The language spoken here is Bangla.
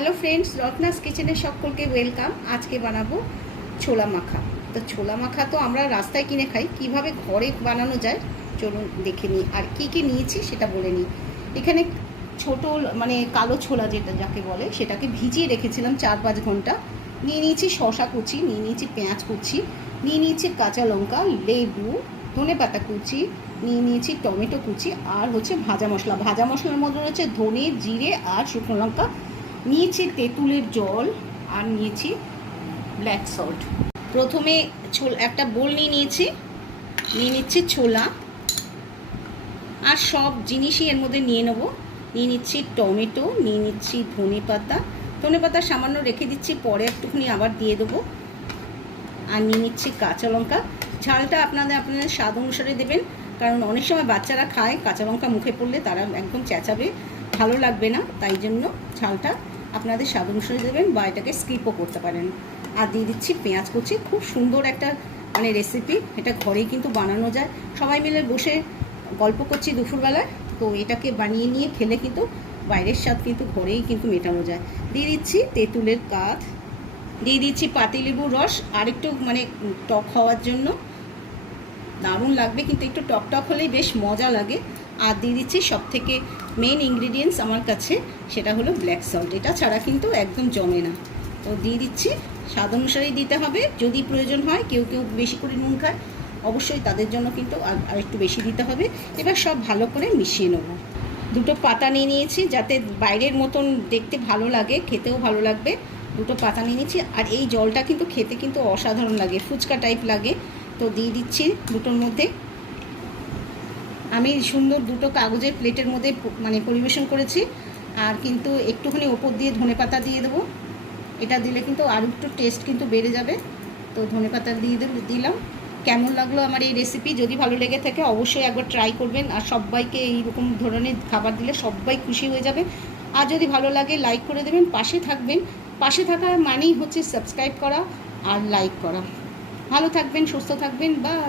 হ্যালো ফ্রেন্ডস, রত্নাস কিচেনে সকলকে ওয়েলকাম। আজকে বানাবো ছোলা মাখা। তো ছোলা মাখা তো আমরা রাস্তায় কিনে খাই, কীভাবে ঘরে বানানো যায় চলুন দেখে নিই। আর কি কি নিয়েছি সেটা বলে নিই। এখানে ছোট মানে কালো ছোলা যেটা যাকে বলে, সেটাকে ভিজিয়ে রেখেছিলাম চার পাঁচ ঘণ্টা। নিয়ে নিয়েছি শশা কুচি, নিয়ে নিয়েছি পেঁয়াজ কুচি, নিয়ে নিয়েছি কাঁচা লঙ্কা, লেবু, ধনে পাতা কুচি, নিয়ে নিয়েছি টমেটো কুচি, আর হচ্ছে ভাজা মশলা। ভাজা মশলার মধ্যে হচ্ছে ধনে, জিরে আর শুকনো লঙ্কা। নিয়েছি তেঁতুলের জল আর নিয়েছি ব্ল্যাক সল্ট প্রথমে ছোল, একটা বোল নিয়ে নিয়েছি, নিয়ে নিচ্ছি ছোলা। আর সব জিনিসই এর মধ্যে নিয়ে নেব। নিয়ে নিচ্ছি টমেটো, নিয়ে নিচ্ছি ধনে পাতা। ধনে পাতা সামান্য রেখে দিচ্ছি, পরে একটুখানি আবার দিয়ে দেবো। আর নিয়ে নিচ্ছি কাঁচা লঙ্কা। ঝালটা আপনাদের আপনাদের স্বাদ অনুসারে দেবেন, কারণ অনেক সময় বাচ্চারা খায়, কাঁচা লঙ্কা মুখে পড়লে তারা একদম চেঁচাবে। ভালো লাগবে না, তাই জন্য ঝালটা আপনাদের স্বাদ অনুসারে দেবেন বা এটাকে স্কিপও করতে পারেন। আর দিয়ে দিচ্ছি পেঁয়াজ কুচি। খুব সুন্দর একটা মানে রেসিপি এটা ঘরেই কিন্তু বানানো যায়। সবাই মিলে বসে গল্প করছি দুপুরবেলায়। তো এটাকে বানিয়ে নিয়ে খেলে কিন্তু বাইরের স্বাদ কিন্তু ঘরেই কিন্তু মেটানো যায়। দিয়ে দিচ্ছি তেঁতুলের কাঠ। দিয়ে দিচ্ছি পাতিলেবুর রস। আর একটু মানে টক হওয়ার জন্য দারুণ লাগবে, কিন্তু একটু টক টক হলেই বেশ মজা লাগে। আর দিয়ে দিচ্ছি সব থেকে মেন ইনগ্রিডিয়েন্টস আমার কাছে, সেটা হলো ব্ল্যাক সল্ট এটা ছাড়া কিন্তু একদম জমে না। তো দিয়ে দিচ্ছি, স্বাদ অনুসারেই দিতে হবে, যদি প্রয়োজন হয়, কেউ কেউ বেশি করে নুন খায়, অবশ্যই তাদের জন্য কিন্তু আর একটু বেশি দিতে হবে। এবার সব ভালো করে মিশিয়ে নেব। দুটো পাতা নিয়ে নিয়েছি, যাতে বাইরের মতন দেখতে ভালো লাগে, খেতেও ভালো লাগবে। দুটো পাতা নিয়ে নিয়েছি, আর এই জলটা কিন্তু খেতে কিন্তু অসাধারণ লাগে, ফুচকা টাইপ লাগে। তো দিয়ে দিচ্ছি দুটোর মধ্যে। আমি সুন্দর দুটো কাগজের প্লেটের মধ্যে মানে পরিবেশন করেছি। আর কিন্তু একটুখানি ওপর দিয়ে ধনে পাতা দিয়ে দেবো। এটা দিলে কিন্তু আর একটু টেস্ট কিন্তু বেড়ে যাবে। তো ধনে পাতা দিয়ে দিলাম। কেমন লাগল আমার এই রেসিপি যদি ভালো লেগে থাকে অবশ্যই একবার ট্রাই করবেন। আর সবাইকে এইরকম ধরনের খাবার দিলে সবাই খুশি হয়ে যাবে। আর যদি ভালো লাগে লাইক করে দেবেন, পাশে থাকবেন। পাশে থাকার মানেই হচ্ছে সাবস্ক্রাইব করা আর লাইক করা। ভালো থাকবেন সুস্থ থাকবেন বা